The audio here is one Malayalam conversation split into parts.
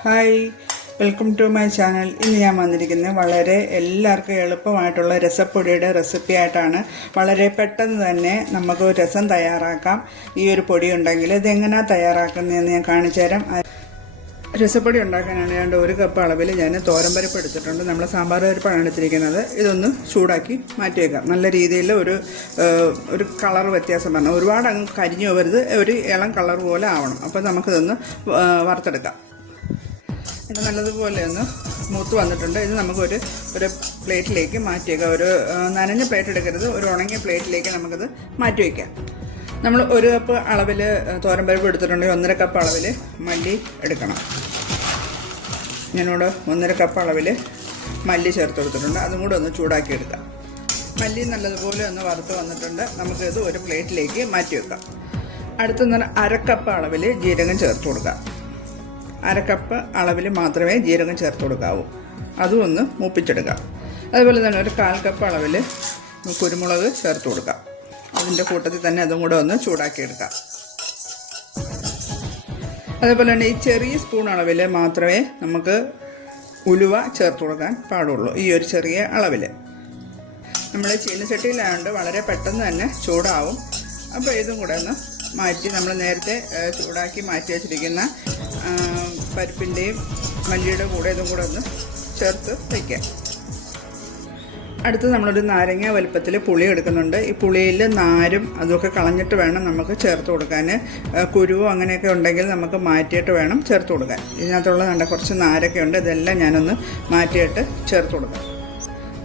Hi welcome to my channel ഇന്ന് ഞാൻ വന്നിരിക്കുന്നത് വളരെ എല്ലാവർക്കും എളുപ്പമായിട്ടുള്ള രസപ്പൊടിയുടെ റെസിപ്പി ആയിട്ടാണ്. വളരെ പെട്ടെന്ന് തന്നെ നമുക്ക് രസം തയ്യാറാക്കാം. ഈ ഒരു പൊടി ഉണ്ടെങ്കിൽ ഇതെങ്ങനെയാണ് തയ്യാറാക്കുന്നതെന്ന് ഞാൻ കാണിച്ചു തരാം. രസപ്പൊടി ഉണ്ടാക്കാനാണ് ഞാൻ ഒരു കപ്പ് അളവിൽ ഞാൻ തോരമ്പരിപ്പ് എടുത്തിട്ടുണ്ട്. നമ്മൾ സാമ്പാർ പരിപ്പാണ് എടുത്തിരിക്കുന്നത്. ഇതൊന്ന് ചൂടാക്കി മാറ്റി വെക്കാം നല്ല രീതിയിൽ ഒരു ഒരു കളർ വ്യത്യാസം വരണം. ഒരുപാട് അങ്ങ് കരിഞ്ഞു പോകരുത്. ഒരു ഇളം കളർ പോലെ ആവണം. അപ്പോൾ നമുക്കിതൊന്ന് വറുത്തെടുക്കാം. ഇത് നല്ലതുപോലെ ഒന്ന് മൂത്ത് വന്നിട്ടുണ്ട്. ഇത് നമുക്കൊരു ഒരു പ്ലേറ്റിലേക്ക് മാറ്റിയേക്കാം. ഒരു നനഞ്ഞ പ്ലേറ്റ് എടുക്കരുത്. ഒരു ഉണങ്ങിയ പ്ലേറ്റിലേക്ക് നമുക്കത് മാറ്റി വയ്ക്കാം നമ്മൾ ഒരു കപ്പ് അളവിൽ തോരൻ പരിപ്പ് എടുത്തിട്ടുണ്ടെങ്കിൽ ഒന്നര കപ്പ് അളവിൽ മല്ലി എടുക്കണം. ഞാനിവിടെ ഒന്നര കപ്പ് അളവിൽ മല്ലി ചേർത്ത് കൊടുത്തിട്ടുണ്ട്. അതും കൂടെ ഒന്ന് ചൂടാക്കി എടുക്കാം. മല്ലി നല്ലതുപോലെ ഒന്ന് വറുത്ത് വന്നിട്ടുണ്ട്. നമുക്കിത് ഒരു പ്ലേറ്റിലേക്ക് മാറ്റി വെക്കാം. അടുത്ത അരക്കപ്പ് അളവിൽ ജീരകം ചേർത്ത് കൊടുക്കാം. അരക്കപ്പ് അളവിൽ മാത്രമേ ജീരകം ചേർത്ത് കൊടുക്കാവൂ. അതും ഒന്ന് മൂപ്പിച്ചെടുക്കാം അതുപോലെ തന്നെ ഒരു കാൽ കപ്പ് അളവിൽ കുരുമുളക് ചേർത്ത് കൊടുക്കാം അതിന്റെ കൂട്ടത്തിൽ തന്നെ അതും കൂടെ ഒന്ന് ചൂടാക്കിയെടുക്കാം അതേപോലെ തന്നെ ഈ ചെറിയ സ്പൂൺ അളവിൽ മാത്രമേ നമുക്ക് ഉലുവ ചേർത്ത് കൊടുക്കാൻ പാടുള്ളൂ. ഈ ഒരു ചെറിയ അളവിൽ. നമ്മൾ ചീനച്ചട്ടിയിലായതുകൊണ്ട് വളരെ പെട്ടെന്ന് തന്നെ ചൂടാവും. അപ്പോൾ ഇതും കൂടെ ഒന്ന് മാറ്റി നമ്മൾ നേരത്തെ ചൂടാക്കി മാറ്റി വെച്ചിരിക്കുന്ന പരിപ്പിന്റെയും മല്ലിയുടെ കൂടെ ഇതും കൂടെ ഒന്ന് ചേർത്ത് വയ്ക്കാം. അടുത്ത് നമ്മളൊരു നാരങ്ങ വലുപ്പത്തിൽ പുളി എടുക്കുന്നുണ്ട്. ഈ പുളിയിൽ നാരും അതൊക്കെ കളഞ്ഞിട്ട് വേണം നമുക്ക് ചേർത്ത് കൊടുക്കാൻ. കുരുവോ അങ്ങനെയൊക്കെ ഉണ്ടെങ്കിൽ നമുക്ക് മാറ്റിയിട്ട് വേണം ചേർത്ത് കൊടുക്കാൻ. ഇതിനകത്തുള്ള നല്ല കുറച്ച് നാരൊക്കെ ഉണ്ട്. ഇതെല്ലാം ഞാനൊന്ന് മാറ്റിയിട്ട് ചേർത്ത് കൊടുക്കാം.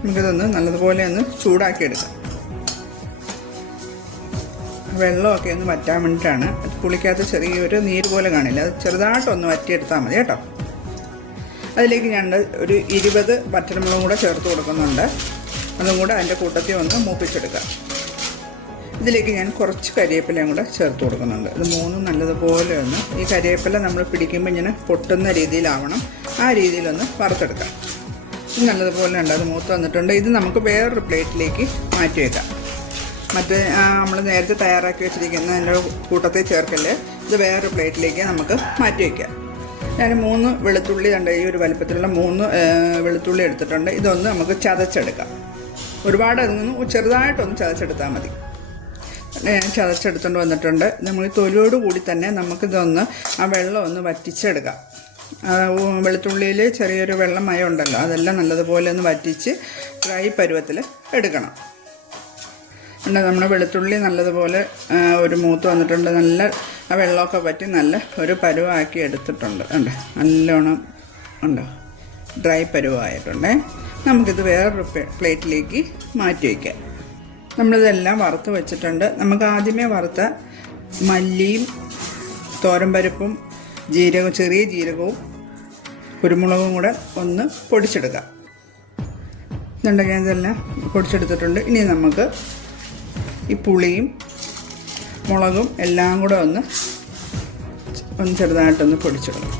നമുക്കിതൊന്ന് നല്ലതുപോലെ ഒന്ന് ചൂടാക്കിയെടുക്കാം. വെള്ളമൊക്കെ ഒന്ന് വറ്റാൻ വേണ്ടിയിട്ടാണ്. പുളിക്കകത്ത് ചെറിയൊരു നീര് പോലെ കാണില്ല. അത് ചെറുതായിട്ടൊന്ന് വറ്റിയെടുത്താൽ മതി കേട്ടോ. അതിലേക്ക് ഞാൻ ഒരു ഇരുപത് വറ്റൽമുളകും കൂടെ ചേർത്ത് കൊടുക്കുന്നുണ്ട്. അതും കൂടെ അതിന്റെ കൂട്ടത്തിൽ ഒന്ന് മൂപ്പിച്ചെടുക്കാം. ഇതിലേക്ക് ഞാൻ കുറച്ച് കരിവേപ്പിലയും കൂടെ ചേർത്ത് കൊടുക്കുന്നുണ്ട്. ഇത് മൂന്നും നല്ലതുപോലെ ഒന്ന് ഈ കരിവേപ്പില നമ്മൾ പിടിക്കുമ്പോൾ ഇങ്ങനെ പൊട്ടുന്ന രീതിയിലാവണം. ആ രീതിയിലൊന്ന് വറുത്തെടുക്കാം. ഇത് നല്ലതുപോലെ ഉണ്ട്. അത് മൂത്ത് വന്നിട്ടുണ്ട്. ഇത് നമുക്ക് വേറൊരു പ്ലേറ്റിലേക്ക് മാറ്റി വെക്കാം. മറ്റേ നമ്മൾ നേരത്തെ തയ്യാറാക്കി വെച്ചിരിക്കുന്ന അതിന്റെ കൂട്ടത്തിൽ ചേർക്കൽ ഇത് വേറൊരു പ്ലേറ്റിലേക്ക് നമുക്ക് മാറ്റി വയ്ക്കാം ഞാൻ മൂന്ന് വെളുത്തുള്ളി കണ്ട ഈ ഒരു വലുപ്പത്തിലുള്ള മൂന്ന് വെളുത്തുള്ളി എടുത്തിട്ടുണ്ട്. ഇതൊന്ന് നമുക്ക് ചതച്ചെടുക്കാം. ഒരുപാട് അതൊന്നും ചെറുതായിട്ടൊന്ന് ചതച്ചെടുത്താൽ മതി. ഞാൻ ചതച്ചെടുത്തുകൊണ്ട് വന്നിട്ടുണ്ട്. നമ്മൾ തൊലിയോട് കൂടി തന്നെ നമുക്കിതൊന്ന് ആ വെള്ളം ഒന്ന് വറ്റിച്ചെടുക്കാം. വെളുത്തുള്ളിയിൽ ചെറിയൊരു വെള്ളം മയം ഉണ്ടല്ലോ അതെല്ലാം നല്ലതുപോലെ ഒന്ന് വറ്റിച്ച് ഡ്രൈ പരുവത്തിൽ എടുക്കണം. ഉണ്ട് നമ്മുടെ വെളുത്തുള്ളി നല്ലതുപോലെ ഒരു മൂത്ത് വന്നിട്ടുണ്ട്. നല്ല ആ വെള്ളമൊക്കെ പറ്റി നല്ല ഒരു പരുവാക്കി എടുത്തിട്ടുണ്ട്. ഉണ്ട് നല്ലോണം ഉണ്ടോ? ഡ്രൈ പരുവായിട്ടുണ്ടേ. നമുക്കിത് വേറൊരു പ്ലേ- പ്ലേറ്റിലേക്ക് മാറ്റി വയ്ക്കാം. നമ്മളിതെല്ലാം വറുത്ത് വെച്ചിട്ടുണ്ട്. നമുക്ക് ആദ്യമേ വറുത്ത മല്ലിയും തോരമ്പരിപ്പും ജീരകവും ചെറിയ ജീരകവും കുരുമുളകും കൂടെ ഒന്ന് പൊടിച്ചെടുക്കാം. ഇതുണ്ടെങ്കിൽ ഇതെല്ലാം പൊടിച്ചെടുത്തിട്ടുണ്ട്. ഇനി നമുക്ക് ഈ പുളിയും മുളകും എല്ലാം കൂടെ ഒന്ന് ഒന്ന് ചെറുതായിട്ടൊന്ന് പൊടിച്ചെടുക്കും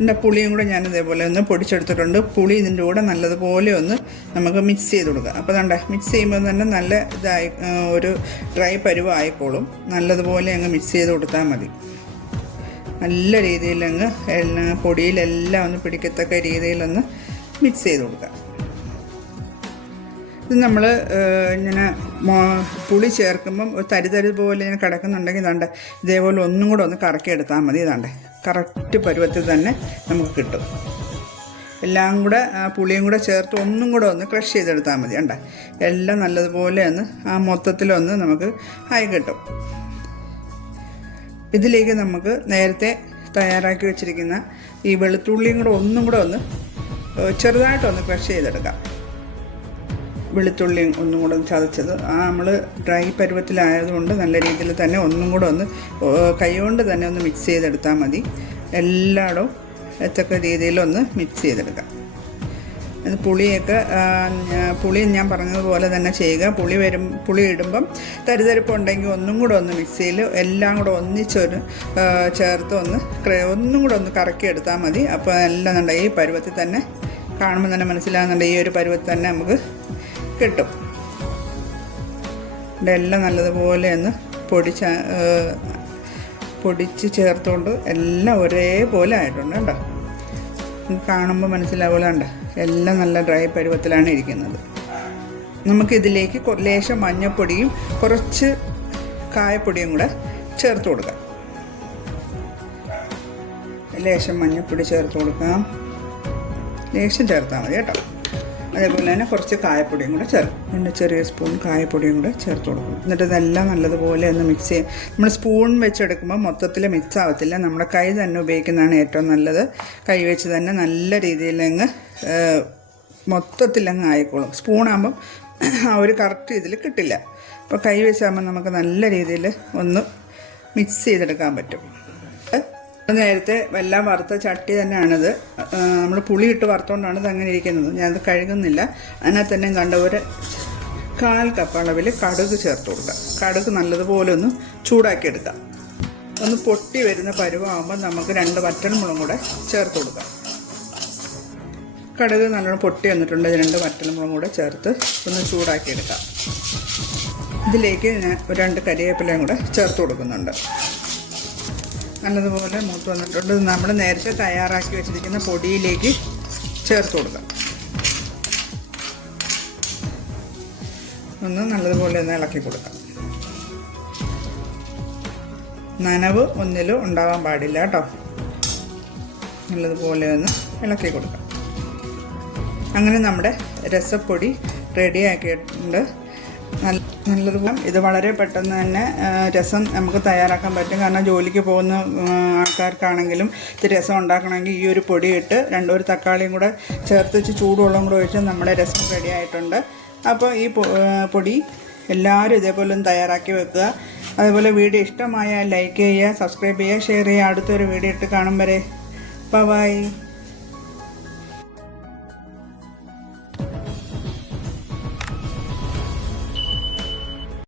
എന്റെ പുളിയും കൂടെ ഞാൻ ഇതേപോലെ ഒന്ന് പൊടിച്ചെടുത്തിട്ടുണ്ട്. പുളി ഇതിന്റെ കൂടെ നല്ലതുപോലെ ഒന്ന് നമുക്ക് മിക്സ് ചെയ്ത് കൊടുക്കുക അപ്പോൾ കണ്ടേ മിക്സ് ചെയ്യുമ്പോൾ തന്നെ നല്ല ഇതായി ഒരു ഡ്രൈ പരുവായിക്കോളും. നല്ലതുപോലെ അങ്ങ് മിക്സ് ചെയ്ത് കൊടുത്താൽ മതി. നല്ല രീതിയിൽ അങ്ങ് പൊടിയിലെല്ലാം ഒന്ന് പിടിക്കത്തക്ക രീതിയിലൊന്ന് മിക്സ് ചെയ്ത് കൊടുക്കാം. ഇത് നമ്മൾ ഇങ്ങനെ പുളി ചേർക്കുമ്പം തരിതരി പോലെ ഇങ്ങനെ കിടക്കുന്നുണ്ടെങ്കിൽ ഇതാണ്ട് ഇതേപോലെ ഒന്നും കൂടെ ഒന്ന് കറക്കി എടുത്താൽ മതി ഇതാണ്ട്. കറക്റ്റ് പരുവത്തിൽ തന്നെ നമുക്ക് കിട്ടും. എല്ലാം കൂടെ പുളിയും കൂടെ ചേർത്ത് ഒന്നും കൂടെ ഒന്ന് ക്രഷ് ചെയ്തെടുത്താൽ മതി കണ്ട? എല്ലാം നല്ലതുപോലെ ഒന്ന് ആ മൊത്തത്തിലൊന്ന് നമുക്ക് ആയി കിട്ടും. ഇതിലേക്ക് നമുക്ക് നേരത്തെ തയ്യാറാക്കി വെച്ചിരിക്കുന്ന ഈ വെളുത്തുള്ളിയും കൂടെ ഒന്നും കൂടെ ഒന്ന് ചെറുതായിട്ടൊന്ന് ക്രഷ് ചെയ്തെടുക്കാം. വെളുത്തുള്ളിയും ഒന്നും കൂടെ ഒന്ന് ചതച്ചത്. ആ നമ്മൾ ഡ്രൈ പരുവത്തിലായതുകൊണ്ട് നല്ല രീതിയിൽ തന്നെ ഒന്നും കൂടെ ഒന്ന് കൈകൊണ്ട് തന്നെ ഒന്ന് മിക്സ് ചെയ്തെടുത്താൽ മതി. എല്ലായിടവും എത്തക്ക രീതിയിലൊന്ന് മിക്സ് ചെയ്തെടുക്കാം. അത് പുളിയൊക്കെ പുളി ഞാൻ പറഞ്ഞതുപോലെ തന്നെ ചെയ്യുക. പുളി വരും പുളി ഇടുമ്പം തരിതരിപ്പ് ഉണ്ടെങ്കിൽ ഒന്നും കൂടെ ഒന്ന് മിക്സിയിൽ എല്ലാം കൂടെ ഒന്നിച്ചൊരു ചേർത്ത് ഒന്ന് ഒന്നും കൂടെ ഒന്ന് കറക്കി എടുത്താൽ മതി. അപ്പോൾ എല്ലാം നമ്മുടെ ഈ പരുവത്തിൽ തന്നെ കാണുമ്പോൾ തന്നെ മനസ്സിലാകുന്നുണ്ട്. ഈ ഒരു പരുവത്തിൽ തന്നെ നമുക്ക് കിട്ടും. ഇതെല്ലാം നല്ലതുപോലെ ഒന്ന് പൊടിച്ച പൊടിച്ച് ചേർത്തുകൊണ്ട് എല്ലാം ഒരേപോലെ ആയിട്ടുണ്ട് കേട്ടോ. കാണുമ്പോൾ മനസ്സിലാവുക കണ്ട എല്ലാം നല്ല ഡ്രൈ പരുവത്തിലാണ് ഇരിക്കുന്നത്. നമുക്കിതിലേക്ക് ലേശം മഞ്ഞൾപ്പൊടിയും കുറച്ച് കായപ്പൊടിയും കൂടെ ചേർത്ത് കൊടുക്കാം. ലേശം മഞ്ഞൾപ്പൊടി ചേർത്ത് കൊടുക്കാം. ലേശം ചേർത്താൽ മതി കേട്ടോ. അതേപോലെ തന്നെ കുറച്ച് കായപ്പൊടിയും കൂടെ ചേർക്കും. രണ്ട് ചെറിയ സ്പൂൺ കായപ്പൊടിയും കൂടെ ചേർത്ത് കൊടുക്കും. എന്നിട്ട് ഇതെല്ലാം നല്ലതുപോലെ ഒന്ന് മിക്സ് ചെയ്യും. നമ്മൾ സ്പൂൺ വെച്ചെടുക്കുമ്പോൾ മൊത്തത്തിൽ മിക്സ് ആവത്തില്ല. നമ്മുടെ കൈ തന്നെ ഉപയോഗിക്കുന്നതാണ് ഏറ്റവും നല്ലത്. കൈ വെച്ച് തന്നെ നല്ല രീതിയിൽ അങ്ങ് മൊത്തത്തിൽ അങ്ങ് ആയിക്കോളും. സ്പൂണാകുമ്പം ആ ഒരു കറക്റ്റ് ഇതിൽ കിട്ടില്ല. അപ്പോൾ കൈ വെച്ചാകുമ്പോൾ നമുക്ക് നല്ല രീതിയിൽ ഒന്ന് മിക്സ് ചെയ്തെടുക്കാൻ പറ്റും. നേരത്തെ എല്ലാം വറുത്ത ചട്ടി തന്നെയാണിത്. നമ്മൾ പുളി ഇട്ട് വറുത്തോണ്ടാണ് ഇത് അങ്ങനെ ഇരിക്കുന്നത്. ഞാനത് കഴുകുന്നില്ല. അതിനകത്ത് തന്നെ കണ്ട ഒരു കാൽ കപ്പ് അളവിൽ കടുക് ചേർത്ത് കൊടുക്കുക കടുക് നല്ലതുപോലെ ഒന്ന് ചൂടാക്കി എടുക്കാം ഒന്ന് പൊട്ടി വരുന്ന പരുവാകുമ്പോൾ നമുക്ക് രണ്ട് വറ്റൽമുളകും കൂടെ ചേർത്ത് കൊടുക്കാം. കടുക് നല്ലോണം പൊട്ടി വന്നിട്ടുണ്ട്. രണ്ട് വറ്റൽമുളകും കൂടെ ചേർത്ത് ഒന്ന് ചൂടാക്കി എടുക്കാം ഇതിലേക്ക് ഞാൻ രണ്ട് കരിവേപ്പിലയും കൂടെ ചേർത്ത് കൊടുക്കുന്നുണ്ട്. നല്ലതുപോലെ മൂത്ത് വന്നിട്ടുണ്ട്. നമ്മൾ നേരത്തെ തയ്യാറാക്കി വെച്ചിരിക്കുന്ന പൊടിയിലേക്ക് ചേർത്ത് കൊടുക്കാം. ഒന്ന് നല്ലതുപോലെ ഒന്ന് ഇളക്കി കൊടുക്കാം. നനവ് ഒന്നിലും ഉണ്ടാവാൻ പാടില്ല കേട്ടോ. നല്ലതുപോലെ ഒന്ന് ഇളക്കി കൊടുക്കാം. അങ്ങനെ നമ്മുടെ രസപ്പൊടി റെഡിയാക്കിയിട്ടുണ്ട് നല്ല നല്ലതുപോലെ ഇത് വളരെ പെട്ടെന്ന് തന്നെ രസം നമുക്ക് തയ്യാറാക്കാൻ പറ്റും. കാരണം ജോലിക്ക് പോകുന്ന ആൾക്കാർക്കാണെങ്കിലും ഇത് രസം ഉണ്ടാക്കണമെങ്കിൽ ഈ ഒരു പൊടി ഇട്ട് രണ്ടൊരു തക്കാളിയും കൂടെ ചേർത്ത് വെച്ച് ചൂടുവെള്ളം കൂടെ ഒഴിച്ച് നമ്മുടെ രസം റെഡി ആയിട്ടുണ്ട്. അപ്പോൾ ഈ പൊടി എല്ലാവരും ഇതേപോലെ ഒന്ന് തയ്യാറാക്കി വെക്കുക. അതുപോലെ വീഡിയോ ഇഷ്ടമായാൽ ലൈക്ക് ചെയ്യുക സബ്സ്ക്രൈബ് ചെയ്യുക ഷെയർ ചെയ്യുക. അടുത്തൊരു വീഡിയോ ഇട്ട് കാണും വരെ. ബൈ